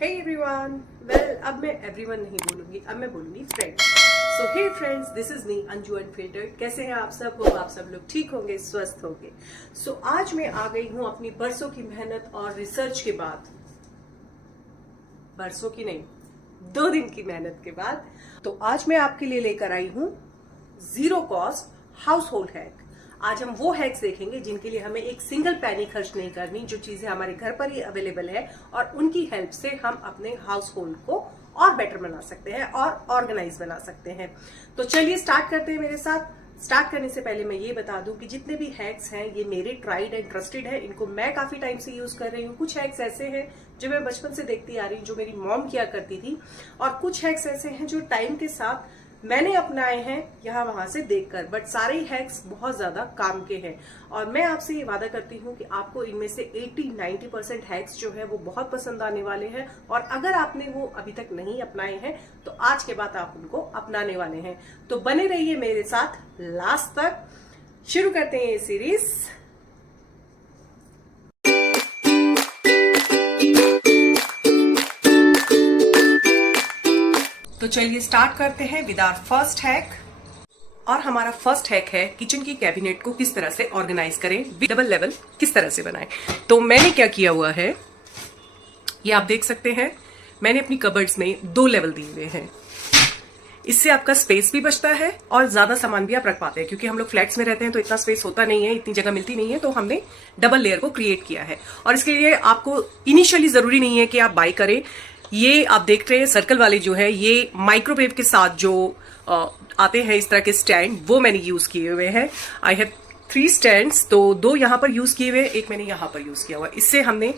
Hey everyone, well अब मैं everyone नहीं बोलूंगी, अब मैं बोलूंगी friends. So hey friends, this is me Anju unfiltered. कैसे हैं आप सब? हो आप सब लोग ठीक होंगे, स्वस्थ होंगे। सो आज मैं आ गई हूं अपनी बरसों की मेहनत और रिसर्च के बाद, बरसों की नहीं 2 दिन की मेहनत के बाद। तो आज मैं आपके लिए लेकर आई हूं zero cost house hold hack. आज हम वो हैक्स देखेंगे जिनके लिए हमें एक सिंगल पैनी खर्च नहीं करनी, जो चीजें हमारे घर पर ही अवेलेबल है और उनकी हेल्प से हम अपने हाउस होल्ड को और बेटर बना सकते हैं और ऑर्गेनाइज बना सकते हैं। तो चलिए स्टार्ट करते हैं मेरे साथ। स्टार्ट करने से पहले मैं ये बता दूं कि जितने भी हैक्स हैं ये मेरे ट्राइड एंड ट्रस्टेड है। इनको मैं काफी टाइम से यूज कर रही हूँ। कुछ हैक्स ऐसे हैं जो मैं बचपन से देखती आ रही हूँ, जो मेरी मॉम किया करती थी, और कुछ हैक्स ऐसे हैं जो टाइम के साथ मैंने अपनाए हैं यहाँ वहां से देखकर। बट सारे हैक्स बहुत ज्यादा काम के हैं और मैं आपसे ये वादा करती हूँ कि आपको इनमें से 80-90% हैक्स जो है वो बहुत पसंद आने वाले हैं। और अगर आपने वो अभी तक नहीं अपनाए हैं तो आज के बाद आप उनको अपनाने वाले हैं। तो बने रहिए मेरे साथ लास्ट तक। शुरू करते हैं ये सीरीज। तो चलिए स्टार्ट करते हैं विद आवर फर्स्ट हैक। और हमारा फर्स्ट हैक है किचन की कैबिनेट को किस तरह से ऑर्गेनाइज करें, डबल लेवल किस तरह से बनाएं। तो मैंने क्या किया हुआ है ये आप देख सकते हैं। मैंने अपनी कबर्ड्स में 2 लेवल दिए हुए हैं। इससे आपका स्पेस भी बचता है और ज्यादा सामान भी आप रख पाते हैं, क्योंकि हम लोग फ्लैट्स में रहते हैं तो इतना स्पेस होता नहीं है, इतनी जगह मिलती नहीं है। तो हमने डबल लेयर को क्रिएट किया है और इसके लिए आपको इनिशियली जरूरी नहीं है कि आप बाय करें। ये आप देख रहे हैं सर्कल वाले जो है, ये माइक्रोवेव के साथ जो आते हैं इस तरह के स्टैंड, वो मैंने यूज किए हुए हैं। आई हैव 3 स्टैंड्स, तो 2 यहां पर यूज किए हुए, एक मैंने यहां पर यूज किया हुआ। इससे हमने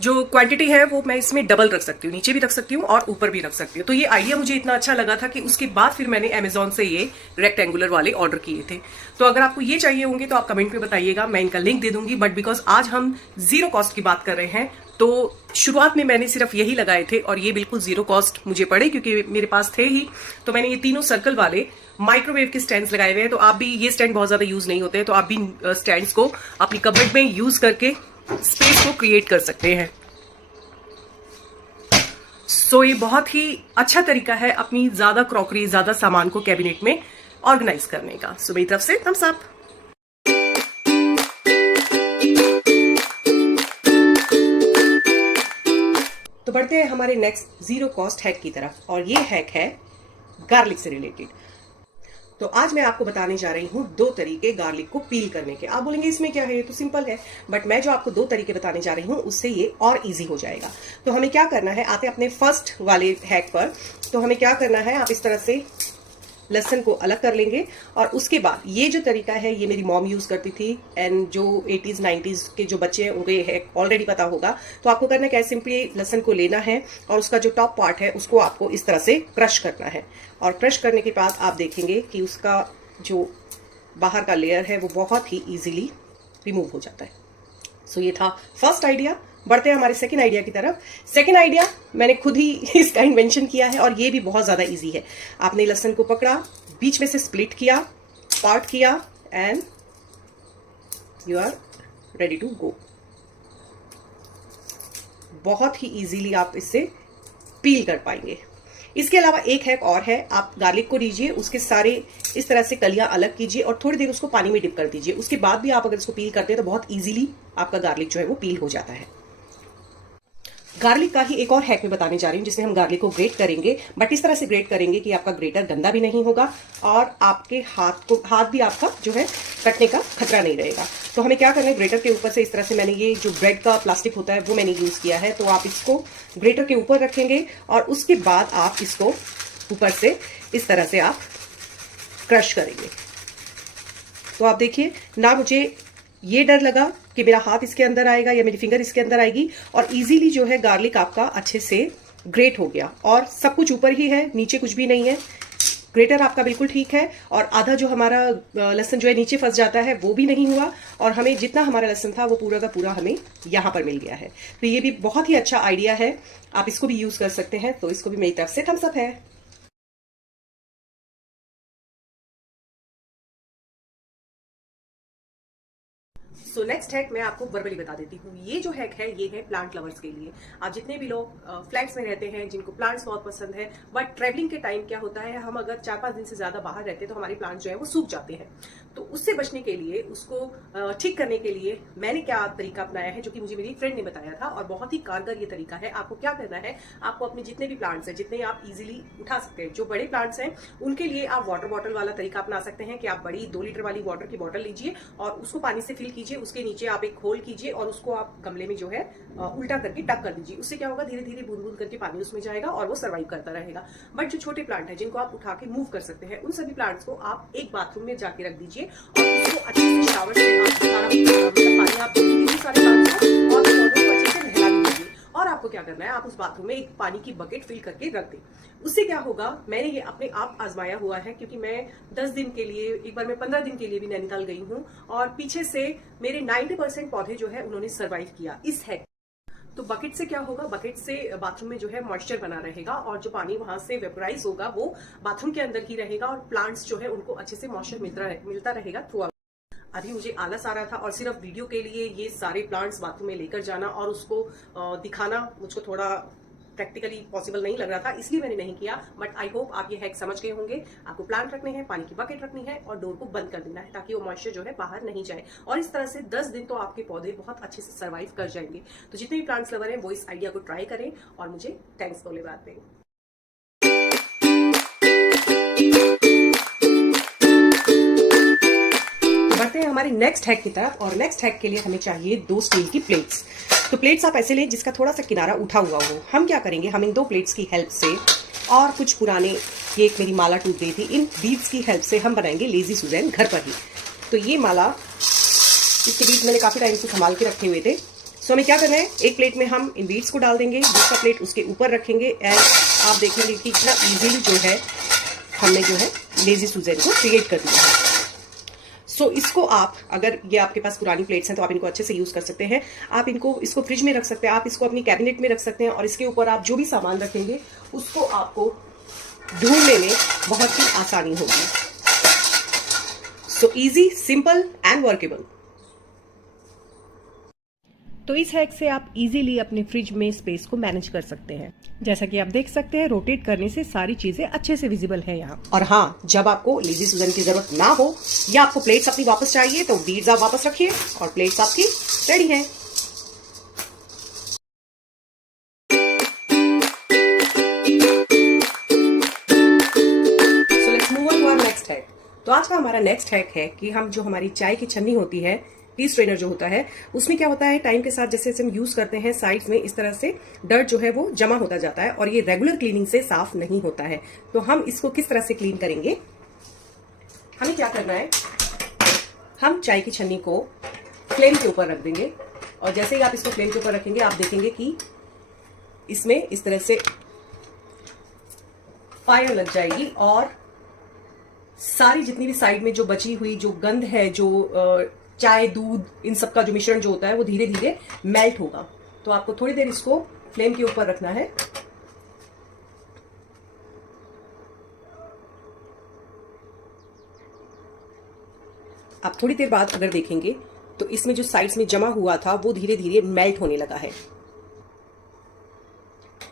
जो क्वांटिटी है वो मैं इसमें डबल रख सकती हूँ, नीचे भी रख सकती हूँ और ऊपर भी रख सकती हूँ। तो ये आइडिया मुझे इतना अच्छा लगा था कि उसके बाद फिर मैंने अमेजोन से ये रेक्टेंगुलर वाले ऑर्डर किए थे। तो अगर आपको ये चाहिए होंगे तो आप कमेंट में बताइएगा, मैं इनका लिंक दे दूंगी। बट बिकॉज आज हम जीरो कॉस्ट की बात कर रहे हैं तो शुरुआत में मैंने सिर्फ यही लगाए थे और ये बिल्कुल जीरो कॉस्ट मुझे पड़े, क्योंकि मेरे पास थे ही। तो मैंने ये तीनों सर्कल वाले माइक्रोवेव के स्टैंड्स लगाए हुए हैं। तो आप भी, ये स्टैंड बहुत ज्यादा यूज नहीं होते हैं, तो आप भी स्टैंड्स को अपनी कबर्ड में यूज करके स्पेस को क्रिएट कर सकते हैं। सो ये बहुत ही अच्छा तरीका है अपनी ज्यादा क्रॉकरी, ज्यादा सामान को कैबिनेट में ऑर्गेनाइज करने का। सो मेरी तरफ से थम्स अप। तो बढ़ते हैं हमारे नेक्स्ट जीरो कॉस्ट हैक की तरफ, और ये हैक है गार्लिक से रिलेटेड। तो आज मैं आपको बताने जा रही हूँ 2 तरीके गार्लिक को पील करने के। आप बोलेंगे इसमें क्या है, ये तो सिंपल है। बट मैं जो आपको 2 तरीके बताने जा रही हूँ उससे ये और इजी हो जाएगा। तो हमें क्या करना है, आते अपने फर्स्ट वाले हैक पर। तो हमें क्या करना है, आप इस तरह से लहसुन को अलग कर लेंगे और उसके बाद ये जो तरीका है ये मेरी मॉम यूज करती थी, एंड जो 80s 90s के जो बच्चे हैं उनको ये हैक ऑलरेडी पता होगा। तो आपको करना क्या है, सिंपली लहसुन को लेना है और उसका जो टॉप पार्ट है उसको आपको इस तरह से क्रश करना है। और क्रश करने के बाद आप देखेंगे कि उसका जो बाहर का लेयर है वो बहुत ही इजीली रिमूव हो जाता है। सो ये था फर्स्ट आइडिया। बढ़ते हैं हमारे सेकंड आइडिया की तरफ। सेकंड आइडिया मैंने खुद ही इसका इन्वेंशन किया है और ये भी बहुत ज्यादा इजी है। आपने लहसुन को पकड़ा, बीच में से स्प्लिट किया, पार्ट किया, and you are ready to go. बहुत ही इजीली आप इससे पील कर पाएंगे। इसके अलावा एक हैक और है, आप गार्लिक को लीजिए, उसके सारे इस तरह से कलियां अलग कीजिए और थोड़ी देर उसको पानी में डिप कर दीजिए। उसके बाद भी आप अगर इसको पील करते हैं तो बहुत इजीली आपका गार्लिक जो है वो पील हो जाता है। गार्लिक का ही एक और हैक मैं बताने जा रही हूँ, जिसमें हम गार्लिक को ग्रेट करेंगे, बट इस तरह से ग्रेट करेंगे कि आपका ग्रेटर गंदा भी नहीं होगा और आपके हाथ भी आपका जो है कटने का खतरा नहीं रहेगा। तो हमें क्या करना है, ग्रेटर के ऊपर से इस तरह से, मैंने ये जो ब्रेड का प्लास्टिक होता है वो मैंने यूज किया है। तो आप इसको ग्रेटर के ऊपर रखेंगे और उसके बाद आप इसको ऊपर से इस तरह से आप क्रश करेंगे। तो आप देखिए ना, मुझे ये डर लगा कि मेरा हाथ इसके अंदर आएगा या मेरी फिंगर इसके अंदर आएगी, और इजीली जो है गार्लिक आपका अच्छे से ग्रेट हो गया और सब कुछ ऊपर ही है, नीचे कुछ भी नहीं है। ग्रेटर आपका बिल्कुल ठीक है और आधा जो हमारा लहसुन जो है नीचे फंस जाता है वो भी नहीं हुआ, और हमें जितना हमारा लहसुन था वो पूरा का पूरा हमें यहाँ पर मिल गया है। तो ये भी बहुत ही अच्छा आइडिया है, आप इसको भी यूज कर सकते हैं। तो इसको भी मेरी तरफ से थम्स अप है। सो नेक्स्ट हैक मैं आपको वर्बली बता देती हूँ। ये जो हैक है ये है प्लांट लवर्स के लिए। आप जितने भी लोग फ्लैट्स में रहते हैं जिनको प्लांट्स बहुत पसंद है, बट ट्रैवलिंग के टाइम क्या होता है, हम अगर 4-5 दिन से ज्यादा बाहर रहते हैं तो हमारे प्लांट्स जो है वो सूख जाते हैं। तो उससे बचने के लिए, उसको ठीक करने के लिए मैंने क्या तरीका अपनाया है, जो कि मुझे मेरी फ्रेंड ने बताया था और बहुत ही कारगर ये तरीका है। आपको क्या करना है, आपको अपने जितने भी प्लांट्स हैं, जितने आप इजीली उठा सकते हैं, जो बड़े प्लांट्स हैं उनके लिए आप वाटर बॉटल वाला तरीका अपना सकते हैं कि आप बड़ी 2 लीटर वाली वाटर की बॉटल लीजिए और उसको पानी से फिल कीजिए, उसके नीचे आप एक होल कीजिए और उसको आप गमले में जो है उल्टा करके टक कर दीजिए। उससे क्या होगा, धीरे धीरे बूंद बूंद करके पानी उसमें जाएगा और वो सर्वाइव करता रहेगा। बट जो छोटे प्लांट है जिनको आप उठा के मूव कर सकते हैं, उन सभी प्लांट्स को आप एक बाथरूम में जाके रख दीजिए और उसको अच्छे से शावर से आप सारा पानी आप दीजिए सारे प्लांट्स को और पौधों को अच्छे से नहला भी दीजिए। और आपको क्या करना है, आप उस बाथरूम में एक पानी की बकेट फिल करके रख दें। उससे क्या होगा, मैंने ये अपने आप आजमाया हुआ है क्योंकि मैं 10 दिन के लिए, एक बार मैं 15 दिन के लिए भी नैनीताल गई हूँ और पीछे से मेरे 90% पौधे जो है उन्होंने सर्वाइव किया इस हैक। तो बकेट से क्या होगा, बकेट से बाथरूम में जो है मॉइस्चर बना रहेगा और जो पानी वहां से वेपोराइज होगा वो बाथरूम के अंदर ही रहेगा और प्लांट्स जो है उनको अच्छे से मॉइस्चर मिलता रहेगा थ्रू। अभी मुझे आलस आ रहा था और सिर्फ वीडियो के लिए ये सारे प्लांट्स बाथरूम में लेकर जाना और उसको दिखाना मुझको थोड़ा प्रैक्टिकली पॉसिबल नहीं लग रहा था, इसलिए मैंने नहीं किया। बट आई होप आप ये हैक समझ गए होंगे। आपको प्लांट रखने हैं, पानी की बकेट रखनी है और डोर को बंद कर देना है ताकि वो मॉइस्चर जो है बाहर नहीं जाए। और इस तरह से 10 दिन तो आपके पौधे बहुत अच्छे से सर्वाइव कर जाएंगे। तो जितने भी प्लांट्स लवर हैं वो इस आइडिया को ट्राई करें और मुझे थैंक्स बोले बात दें। बढ़ते हैं हमारे नेक्स्ट हैक की तरफ और नेक्स्ट हैक के लिए हमें चाहिए 2 स्टील की प्लेट्स। तो प्लेट्स आप ऐसे लें जिसका थोड़ा सा किनारा उठा हुआ हो। हम क्या करेंगे, हम इन 2 प्लेट्स की हेल्प से और कुछ पुराने, ये एक मेरी माला टूट गई थी, इन बीड्स की हेल्प से हम बनाएंगे लेजी सुजैन घर पर ही। तो ये माला, इसके बीच मैंने काफी टाइम से संभाल के रखे हुए थे। सो हमें क्या करना है, एक प्लेट में हम इन बीड्स को डाल देंगे, दूसरा प्लेट उसके ऊपर रखेंगे एंड आप देखेंगे कि इतना ईजिली जो है हमने जो है लेजी सुजैन को क्रिएट कर दिया है। सो इसको आप, अगर ये आपके पास पुरानी प्लेट्स हैं तो आप इनको अच्छे से यूज कर सकते हैं। आप इसको फ्रिज में रख सकते हैं, आप इसको अपनी कैबिनेट में रख सकते हैं और इसके ऊपर आप जो भी सामान रखेंगे उसको आपको ढूंढने में बहुत ही आसानी होगी। So easy, simple and workable. तो इस हैक से आप इजीली अपने फ्रिज में स्पेस को मैनेज कर सकते हैं। जैसा कि आप देख सकते हैं, रोटेट करने से सारी चीजें अच्छे से विजिबल है यहाँ। और हाँ, जब आपको लेजी सुजैन की जरूरत ना हो या आपको प्लेट्स अपनी वापस चाहिए तो बीड्स आप वापस रखिए और प्लेट्स आपकी रेडी हैं। So let's move on to our next hack. तो आज का हमारा नेक्स्ट हैक है कि हम जो हमारी चाय की छन्नी होती है, टी स्ट्रेनर जो होता है, उसमें क्या होता है, टाइम के साथ जैसे जैसे हम यूज करते हैं साइड्स में इस तरह से डर्ट जो है वो जमा होता जाता है और ये रेगुलर क्लीनिंग से साफ नहीं होता है। तो हम इसको किस तरह से क्लीन करेंगे, हमें क्या करना है, हम चाय की छन्नी को फ्लेम के ऊपर रख देंगे और जैसे ही आप इसको फ्लेम के ऊपर रखेंगे आप देखेंगे कि इसमें इस तरह से फायर लग जाएगी और सारी जितनी भी साइड में जो बची हुई जो गंध है, जो चाय, दूध, इन सब का जो मिश्रण जो होता है वो धीरे धीरे मेल्ट होगा। तो आपको थोड़ी देर इसको फ्लेम के ऊपर रखना है। आप थोड़ी देर बाद अगर देखेंगे तो इसमें जो साइड्स में जमा हुआ था वो धीरे धीरे मेल्ट होने लगा है।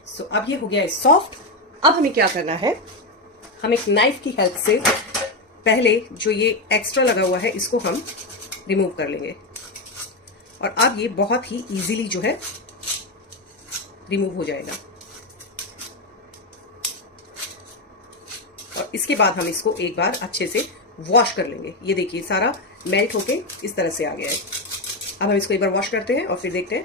सो अब ये हो गया है सॉफ्ट। अब हमें क्या करना है, हम एक नाइफ की हेल्प से पहले जो ये एक्स्ट्रा लगा हुआ है इसको हम रिमूव कर लेंगे और अब ये बहुत ही इजीली जो है रिमूव हो जाएगा। और इसके बाद हम इसको एक बार अच्छे से वॉश कर लेंगे। ये देखिए सारा मेल्ट होके इस तरह से आ गया है। अब हम इसको एक बार वॉश करते हैं और फिर देखते हैं।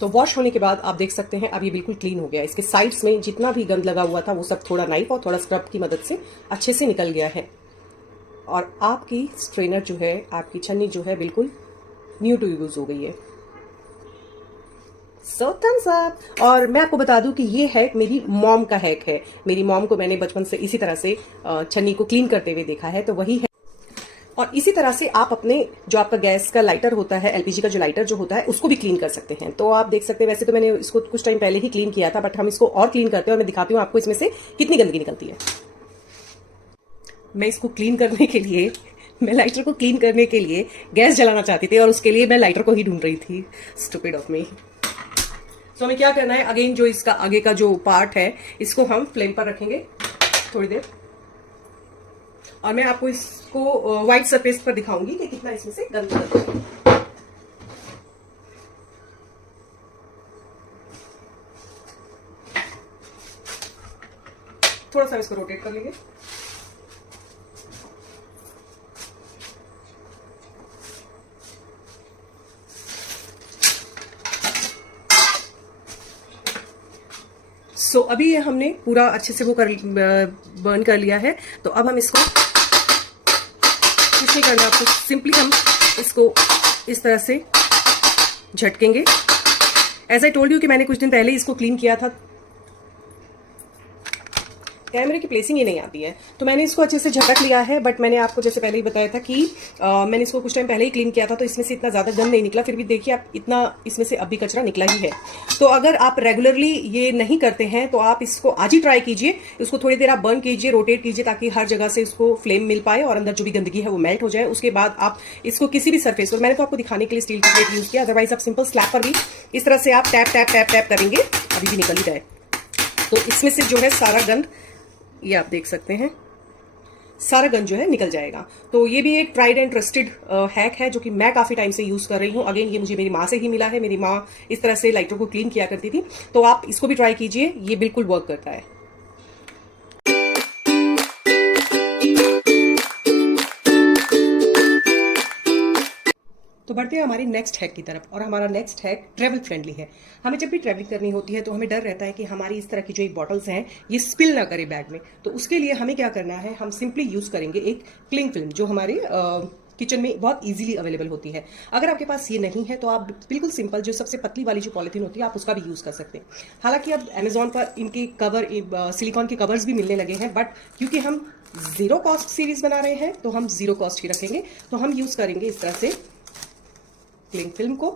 तो वॉश होने के बाद आप देख सकते हैं अब ये बिल्कुल क्लीन हो गया है। इसके साइड्स में जितना भी गंद लगा हुआ था वो सब थोड़ा नाइफ और थोड़ा स्क्रब की मदद से अच्छे से निकल गया है और आपकी स्ट्रेनर जो है, आपकी छन्नी जो है बिल्कुल न्यू टू यूज हो गई है। सो थम्स अप। और मैं आपको बता दूं कि ये हैक मेरी मॉम का हैक है। मेरी मॉम को मैंने बचपन से इसी तरह से छन्नी को क्लीन करते हुए देखा है, तो वही है। और इसी तरह से आप अपने जो आपका गैस का लाइटर होता है, एलपीजी का जो लाइटर जो होता है, उसको भी क्लीन कर सकते हैं। तो आप देख सकते हैं, वैसे तो मैंने इसको कुछ टाइम पहले ही क्लीन किया था, बट हम इसको और क्लीन करते हैं और मैं दिखाती हूँ आपको इसमें से कितनी गंदगी निकलती है। मैं इसको क्लीन करने के लिए मैं लाइटर को क्लीन करने के लिए गैस जलाना चाहती थी और उसके लिए मैं लाइटर को ही ढूंढ रही थी। Stupid of me. सो हमें क्या करना है, अगेन जो इसका आगे का जो पार्ट है इसको हम फ्लेम पर रखेंगे थोड़ी देर, और मैं आपको इसको व्हाइट सरफेस पर दिखाऊंगी कि कितना इसमें से गंद निकलता है। थोड़ा सा इसको रोटेट कर लेंगे। अभी ये हमने पूरा अच्छे से वो बर्न कर लिया है। तो अब हम इसको कुछ नहीं करना, आपको सिंपली हम इसको इस तरह से झटकेंगे। एज आई टोल्ड यू कि मैंने कुछ दिन पहले इसको क्लीन किया था। कैमरे की प्लेसिंग ही नहीं आती है, तो मैंने इसको अच्छे से झटक लिया है। बट मैंने आपको जैसे पहले ही बताया था कि मैंने इसको कुछ टाइम पहले ही क्लीन किया था, तो इसमें से इतना ज़्यादा गंद नहीं निकला। फिर भी देखिए आप, इतना इसमें से अब भी कचरा निकला ही है। तो अगर आप रेगुलरली ये नहीं करते हैं तो आप इसको आज ही ट्राई कीजिए। इसको थोड़ी देर आप बर्न कीजिए, रोटेट कीजिए, ताकि हर जगह से इसको फ्लेम मिल पाए और अंदर जो भी गंदगी है वो मेल्ट हो जाए। उसके बाद आप इसको किसी भी सरफेस पर, मैंने तो आपको दिखाने के लिए स्टील की प्लेट यूज किया, अदरवाइज आप सिंपल स्लैब पर भी इस तरह से आप टैप टैप टैप टैप करेंगे, अभी भी निकल ही जाए। तो इसमें से जो है सारा गंद, ये आप देख सकते हैं, सारा गंद जो है निकल जाएगा। तो ये भी एक ट्राइड एंड ट्रस्टेड हैक है जो कि मैं काफी टाइम से यूज कर रही हूँ। अगेन ये मुझे मेरी माँ से ही मिला है। मेरी माँ इस तरह से लाइटर को क्लीन किया करती थी, तो आप इसको भी ट्राई कीजिए, ये बिल्कुल वर्क करता है। तो बढ़ते हैं हमारी नेक्स्ट हैक की तरफ, और हमारा नेक्स्ट हैक ट्रैवल फ्रेंडली है। हमें जब भी ट्रैवलिंग करनी होती है तो हमें डर रहता है कि हमारी इस तरह की जो एक बॉटल्स हैं ये स्पिल ना करे बैग में। तो उसके लिए हमें क्या करना है, हम सिंपली यूज करेंगे एक क्लिंग फिल्म, जो हमारे किचन में बहुत इजीली अवेलेबल होती है। अगर आपके पास ये नहीं है तो आप बिल्कुल सिंपल जो सबसे पतली वाली जो पॉलिथीन होती है आप उसका भी यूज कर सकते हैं। हालांकि अब अमेजोन पर इनके कवर, सिलिकॉन के कवर्स भी मिलने लगे हैं, बट क्योंकि हम जीरो कॉस्ट सीरीज बना रहे हैं तो हम जीरो कॉस्ट ही रखेंगे। तो हम यूज करेंगे इस तरह से क्लिंग फिल्म को।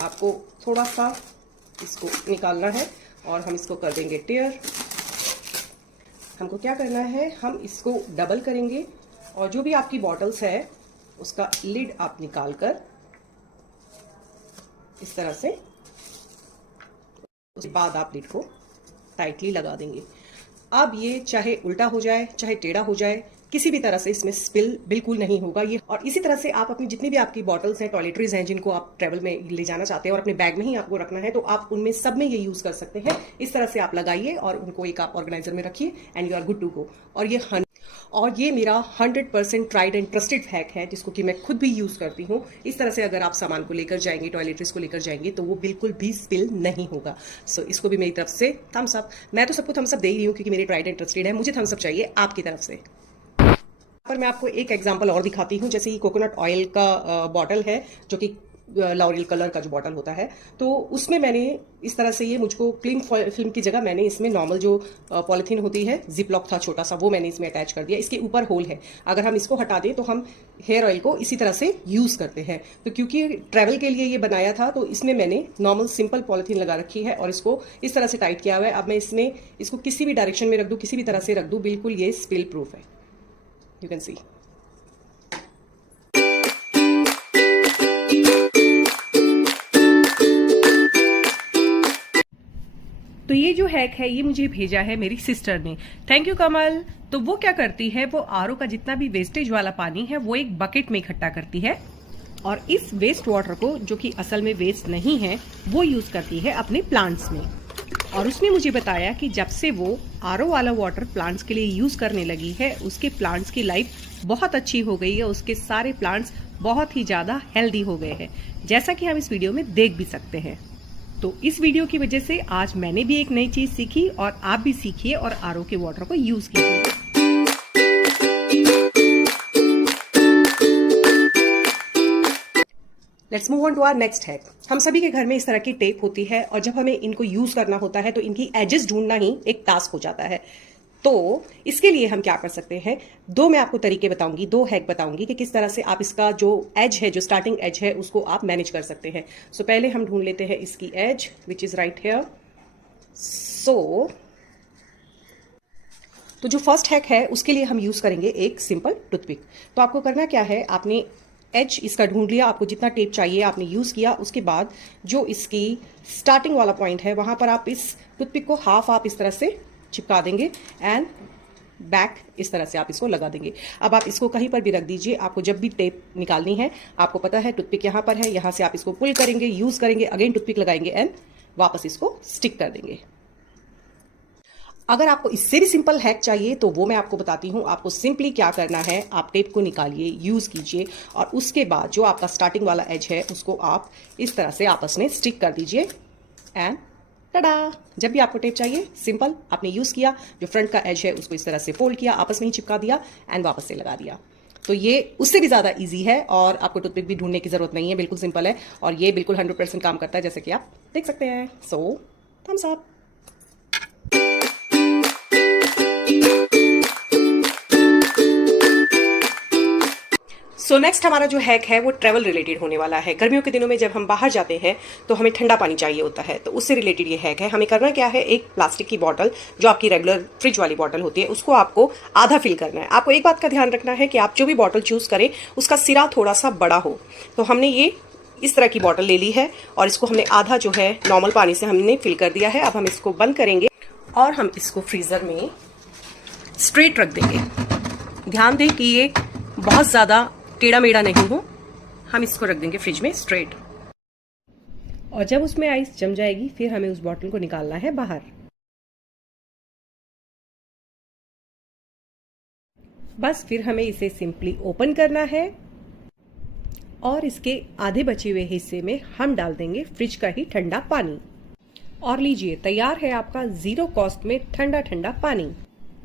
आपको थोड़ा सा इसको निकालना है और हम इसको कर देंगे टेयर। हमको क्या करना है, हम इसको डबल करेंगे और जो भी आपकी बॉटल्स है उसका लिड आप निकाल कर इस तरह से, उसके बाद आप लिड को टाइटली लगा देंगे। अब ये चाहे उल्टा हो जाए चाहे टेढ़ा हो जाए, किसी भी तरह से इसमें स्पिल बिल्कुल नहीं होगा ये। और इसी तरह से आप अपनी जितनी भी आपकी बॉटल्स हैं, टॉयलेटरीज हैं, जिनको आप ट्रैवल में ले जाना चाहते हैं और अपने बैग में ही आपको रखना है, तो आप उनमें सब में ये यूज कर सकते हैं। इस तरह से आप लगाइए और उनको एक आप ऑर्गेनाइजर में रखिए and you are good to go. और ये मेरा 100% ट्राइड एंड ट्रस्टेड हैक है, जिसको कि मैं खुद भी यूज करती हूँ। इस तरह से अगर आप सामान को लेकर जाएंगे, टॉयलेटरीज को लेकर जाएंगे, तो वो बिल्कुल भी स्पिल नहीं होगा। सो इसको भी मेरी तरफ से थम्स अप। मैं तो सबको थम्स अप दे ही रही हूँ क्योंकि मेरी ट्राइड एंड ट्रस्टेड है। मुझे थम्स अप चाहिए आपकी तरफ से। पर मैं आपको एक एग्जांपल और दिखाती हूँ। जैसे ये कोकोनट ऑयल का बॉटल है, जो कि लॉरियल कलर का जो बॉटल होता है, तो उसमें मैंने इस तरह से, ये मुझको क्लिंग फिल्म की जगह मैंने इसमें नॉर्मल जो पॉलिथीन होती है, जिप लॉक था छोटा सा, वो मैंने इसमें अटैच कर दिया। इसके ऊपर होल है, अगर हम इसको हटा दें तो हम हेयर ऑयल को इसी तरह से यूज करते हैं। तो क्योंकि ट्रैवल के लिए ये बनाया था, तो इसमें मैंने नॉर्मल सिंपल पॉलिथीन लगा रखी है और इसको इस तरह से टाइट किया हुआ है। अब मैं इसमें इसको किसी भी डायरेक्शन में रख दूं, किसी भी तरह से रख दूं, बिल्कुल ये स्पिल प्रूफ है। You can see. तो ये जो हैक है ये मुझे भेजा है मेरी सिस्टर ने। थैंक यू कमल। तो वो क्या करती है, वो आरओ का जितना भी वेस्टेज वाला पानी है वो एक बकेट में इकट्ठा करती है और इस वेस्ट वाटर को, जो कि असल में वेस्ट नहीं है, वो यूज करती है अपने प्लांट्स में। और उसने मुझे बताया कि जब से वो आरओ वाला वाटर प्लांट्स के लिए यूज करने लगी है, उसके प्लांट्स की लाइफ बहुत अच्छी हो गई है। उसके सारे प्लांट्स बहुत ही ज्यादा हेल्दी हो गए हैं, जैसा कि हम इस वीडियो में देख भी सकते हैं। तो इस वीडियो की वजह से आज मैंने भी एक नई चीज सीखी और आप भी सीखिए और आरओ के वाटर को यूज कीजिए। Let's move on to our next hack. हम सभी के घर में इस तरह की टेप होती है और जब हमें इनको यूज करना होता है तो इनकी एजेस ढूंढना ही एक टास्क हो जाता है। तो इसके लिए हम क्या कर सकते हैं, दो मैं आपको तरीके बताऊंगी, दो हैक बताऊंगी कि किस तरह से आप इसका जो एज है, जो स्टार्टिंग एज है, उसको आप मैनेज कर सकते हैं। सो पहले हम ढूंढ लेते हैं इसकी edge, which is right here. तो तो जो फर्स्ट हैक है उसके लिए हम यूज करेंगे एक सिंपल टूथपिक। तो आपको करना क्या है, आपने एज इसका ढूंढ लिया, आपको जितना टेप चाहिए आपने यूज किया, उसके बाद जो इसकी स्टार्टिंग वाला पॉइंट है वहां पर आप इस टूथपिक को हाफ आप इस तरह से चिपका देंगे एंड बैक इस तरह से आप इसको लगा देंगे। अब आप इसको कहीं पर भी रख दीजिए, आपको जब भी टेप निकालनी है, आपको पता है टूथपिक यहाँ पर है, यहाँ से आप इसको पुल करेंगे, यूज करेंगे, अगेन टूथपिक लगाएंगे एंड वापस इसको स्टिक कर देंगे। अगर आपको इससे भी सिंपल हैक चाहिए तो वो मैं आपको बताती हूँ। आपको सिंपली क्या करना है, आप टेप को निकालिए, यूज कीजिए और उसके बाद जो आपका स्टार्टिंग वाला एज है उसको आप इस तरह से आपस में स्टिक कर दीजिए एंड टडा। जब भी आपको टेप चाहिए, सिंपल आपने यूज किया, जो फ्रंट का एज है उसको इस तरह से फोल्ड किया, आपस में ही चिपका दिया एंड वापस से लगा दिया। तो ये उससे भी ज्यादा इजी है और आपको टूथपिक भी ढूंढने की जरूरत नहीं है, बिल्कुल सिंपल है और ये बिल्कुल 100% काम करता है, जैसे कि आप देख सकते हैं। So thumbs up. So next हमारा जो हैक है वो ट्रैवल रिलेटेड होने वाला है। गर्मियों के दिनों में जब हम बाहर जाते हैं तो हमें ठंडा पानी चाहिए होता है, तो उससे रिलेटेड ये हैक है। हमें करना क्या है, एक प्लास्टिक की बॉटल जो आपकी रेगुलर फ्रिज वाली बॉटल होती है उसको आपको आधा फिल करना है। आपको एक बात का ध्यान रखना है कि आप जो भी बॉटल चूज करें उसका सिरा थोड़ा सा बड़ा हो। तो हमने ये इस तरह की बॉटल ले ली है और इसको हमने आधा जो है नॉर्मल पानी से हमने फिल कर दिया है। अब हम इसको बंद करेंगे और हम इसको फ्रीजर में स्ट्रेट रख देंगे। ध्यान दें कि ये बहुत ज्यादा टेढ़ा मेढ़ा नहीं हो, हम इसको रख देंगे फ्रिज में स्ट्रेट। और जब उसमें आइस जम जाएगी फिर हमें उस बॉटल को निकालना है बाहर। बस फिर हमें इसे सिंपली ओपन करना है और इसके आधे बचे हुए हिस्से में हम डाल देंगे फ्रिज का ही ठंडा पानी। और लीजिए, तैयार है आपका 0 कॉस्ट में ठंडा ठंडा पानी,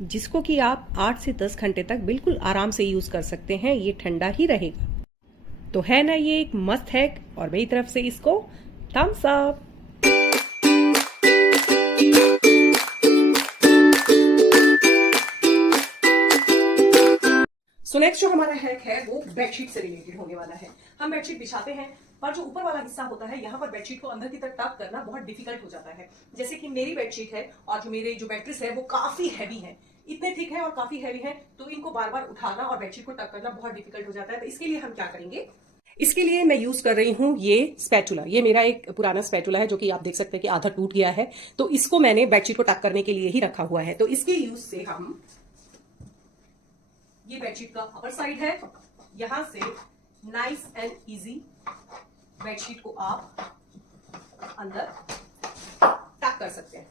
जिसको कि आप 8 से 10 घंटे तक बिल्कुल आराम से यूज कर सकते हैं। ये ठंडा ही रहेगा। तो है ना ये एक मस्त हैक, और मेरी तरफ से इसको थम्स अप। सो नेक्स्ट जो हमारा हैक है वो बेडशीट से रिलेटेड होने वाला है। हम बेडशीट बिछाते हैं पर जो ऊपर वाला हिस्सा होता है यहाँ पर बेडशीट को अंदर की तरफ टक करना बहुत डिफिकल्ट हो जाता है। जैसे कि मेरी बेडशीट है और जो मेरे जो मैट्रेस है वो काफी हैवी है, इतने थिक है और काफी हैवी है, तो इनको बार बार उठाना और बेडशीट को टक करना बहुत डिफिकल्ट हो जाता है। तो इसके लिए हम क्या करेंगे, इसके लिए मैं यूज कर रही हूँ ये स्पैचुला। ये मेरा एक पुराना स्पैचुला है जो कि आप देख सकते हैं कि आधा टूट गया है, तो इसको मैंने बेडशीट को टक करने के लिए ही रखा हुआ है। तो इसके यूज से हम, ये बेडशीट का अपर साइड है, यहां से नाइस एंड इजी बेडशीट को आप अंदर टक कर सकते हैं।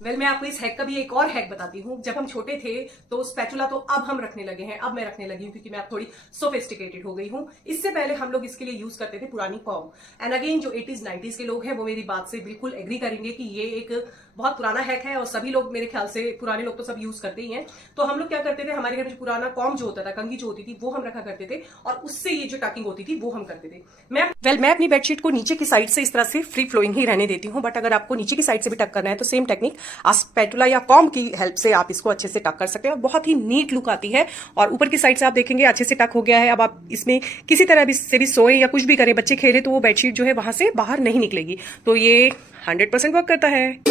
मैं आपको इस हैक का भी एक और हैक बताती हूँ। जब हम छोटे थे तो स्पैचुला तो अब हम रखने लगे हैं, अब मैं रखने लगी हूँ क्योंकि मैं अब थोड़ी सोफिस्टिकेटेड हो गई हूँ। इससे पहले हम लोग इसके लिए यूज करते थे पुरानी कॉम। एंड अगेन जो 80s 90s के लोग हैं वो मेरी बात से बिल्कुल एग्री करेंगे कि ये एक बहुत पुराना हैक है और सभी लोग, मेरे ख्याल से पुराने लोग तो सब यूज करते ही हैं। तो हम लोग क्या करते थे, हमारे घर में जो पुराना कॉम जो होता था, कंघी जो होती थी, वो हम रखा करते थे और उससे ये जो टकिंग होती थी वो हम करते थे। मैं अपनी बेडशीट को नीचे की साइड से इस तरह से फ्री फ्लोइंग ही रहने देती हूँ, बट अगर आपको नीचे की साइड से भी टक करना है तो सेम टेक्निक स्पैटुला या कॉम की हेल्प से आप इसको अच्छे से टक कर सकते हैं और बहुत ही नीट लुक आती है। और ऊपर की साइड से आप देखेंगे अच्छे से टक हो गया है। अब आप इसमें किसी तरह भी से भी सोए या कुछ भी करें, बच्चे खेले, तो वो बेडशीट जो है वहां से बाहर नहीं निकलेगी। तो ये 100% वर्क करता है।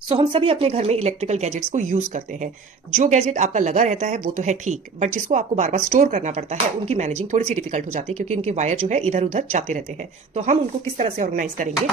सो हम सभी अपने घर में इलेक्ट्रिकल गैजेट्स को यूज करते हैं। जो गैजेट आपका लगा रहता है वो तो है ठीक, बट जिसको आपको बार बार स्टोर करना पड़ता है उनकी मैनेजिंग थोड़ी सी डिफिकल्ट हो जाती है क्योंकि उनके वायर जो है इधर उधर जाते रहते हैं। तो हम उनको किस तरह से ऑर्गेनाइज करेंगे।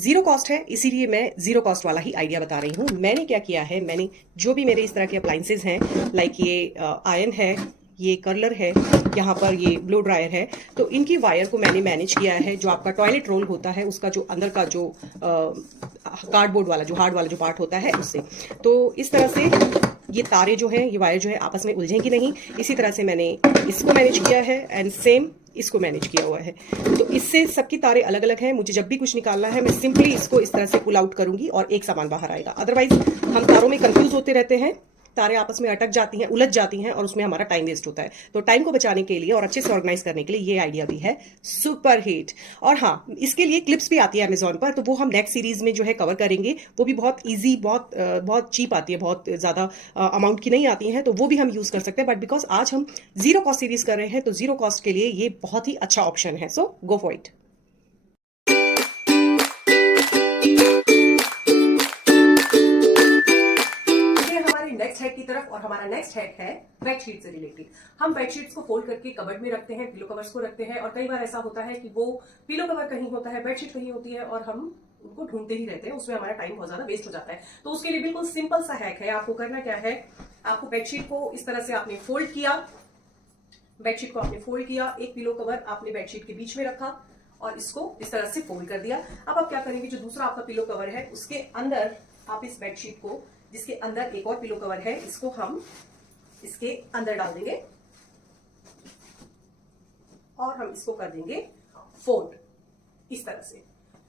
0 कॉस्ट है, इसीलिए मैं 0 कॉस्ट वाला ही आइडिया बता रही हूँ। मैंने क्या किया है, मैंने जो भी मेरे इस तरह के अप्लायंसेज हैं, लाइक ये आयरन है, ये कर्लर है, यहाँ पर ये ब्लो ड्रायर है, तो इनकी वायर को मैंने मैनेज किया है। जो आपका टॉयलेट रोल होता है उसका जो अंदर का जो कार्डबोर्ड वाला, जो हार्ड वाला जो पार्ट होता है उससे, तो इस तरह से ये तारे जो है, ये वायर जो है आपस में उलझेंगी नहीं, इसी तरह से मैंने इसको मैनेज किया है एंड सेम इसको मैनेज किया हुआ है। तो इससे सबकी तारे अलग अलग हैं। मुझे जब भी कुछ निकालना है मैं सिंपली इसको इस तरह से पुल आउट करूंगी और एक सामान बाहर आएगा। अदरवाइज हम तारों में कंफ्यूज होते रहते हैं तारें आपस में अटक जाती हैं, उलझ जाती हैं और उसमें हमारा टाइम वेस्ट होता है। तो टाइम को बचाने के लिए और अच्छे से ऑर्गेनाइज करने के लिए ये आइडिया भी है सुपर हिट। और हाँ, इसके लिए क्लिप्स भी आती है अमेजोन पर, तो वो हम नेक्स्ट सीरीज में जो है कवर करेंगे। वो भी बहुत ईजी, बहुत चीप आती है, बहुत ज्यादा अमाउंट की नहीं आती है, तो वो भी हम यूज कर सकते हैं। बट बिकॉज आज हम जीरो कॉस्ट सीरीज कर रहे हैं, तो जीरो कॉस्ट के लिए ये बहुत ही अच्छा ऑप्शन है। So go for it. Next hack की तरफ, और हमारा नेक्स्ट हैक है बेडशीट से रिलेटेड। हम बेडशीट्स को फोल्ड करके कबर्ड में रखते हैं, पिलो कवर्स को रखते हैं, और कई बार ऐसा होता है कि वो पिलो कवर कहीं होता है, बेडशीट कहीं होती है, और हम उनको ढूंढते ही रहते हैं, उसमें हमारा टाइम बहुत ज्यादा वेस्ट हो जाता है। तो उसके लिए बिल्कुल सिंपल सा हैक है। आपको करना क्या है, आपको बेडशीट को इस तरह से आपने फोल्ड किया, बेडशीट को आपने फोल्ड किया, एक पिलो कवर आपने बेडशीट के बीच में रखा और इसको इस तरह से फोल्ड कर दिया। अब आप क्या करेंगे, जो दूसरा आपका पिलो कवर है उसके अंदर आप इस बेडशीट को, जिसके अंदर एक और पिलो कवर है, इसको हम इसके अंदर डाल देंगे और हम इसको कर देंगे फोल्ड इस तरह से।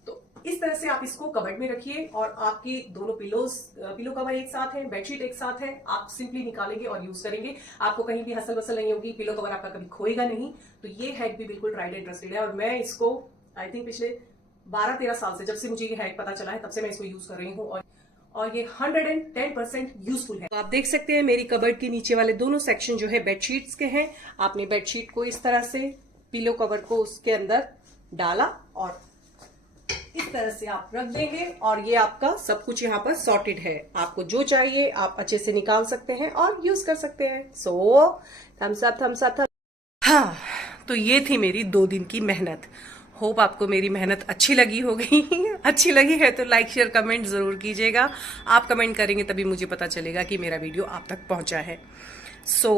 तो इस तरह से आप इसको कबर्ड में रखिए और आपके दोनों पिलो कवर एक साथ है, बेडशीट एक साथ है, आप सिंपली निकालेंगे और यूज करेंगे। आपको कहीं भी हसल वसल नहीं होगी, पिलो कवर आपका कभी खोएगा नहीं। तो ये हैक भी बिल्कुल ट्राइड एंड ट्रस्टेड है और मैं इसको आई थिंक पिछले 12-13 साल से, जब से मुझे ये हैक पता चला है, तब से मैं इसको यूज कर रही हूँ और ये 110% यूजफुल है। तो आप देख सकते हैं मेरी कबर्ड के नीचे वाले दोनों सेक्शन जो है बेडशीट्स के हैं। आपने बेडशीट को इस तरह से, पिलो कवर को उसके अंदर डाला और इस तरह से आप रख देंगे और ये आपका सब कुछ यहाँ पर सॉर्टेड है। आपको जो चाहिए आप अच्छे से निकाल सकते हैं और यूज कर सकते हैं। So thumbs up, thumbs up, thumbs. हाँ, तो ये थी मेरी 2 दिन की मेहनत। होप आपको मेरी मेहनत अच्छी लगी होगी। अच्छी लगी है तो लाइक शेयर कमेंट जरूर कीजिएगा। आप कमेंट करेंगे तभी मुझे पता चलेगा कि मेरा वीडियो आप तक पहुंचा है। सो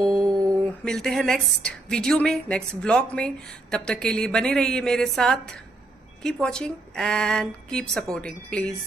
मिलते हैं नेक्स्ट वीडियो में, नेक्स्ट व्लॉग में। तब तक के लिए बने रहिए मेरे साथ। Keep watching and keep supporting please.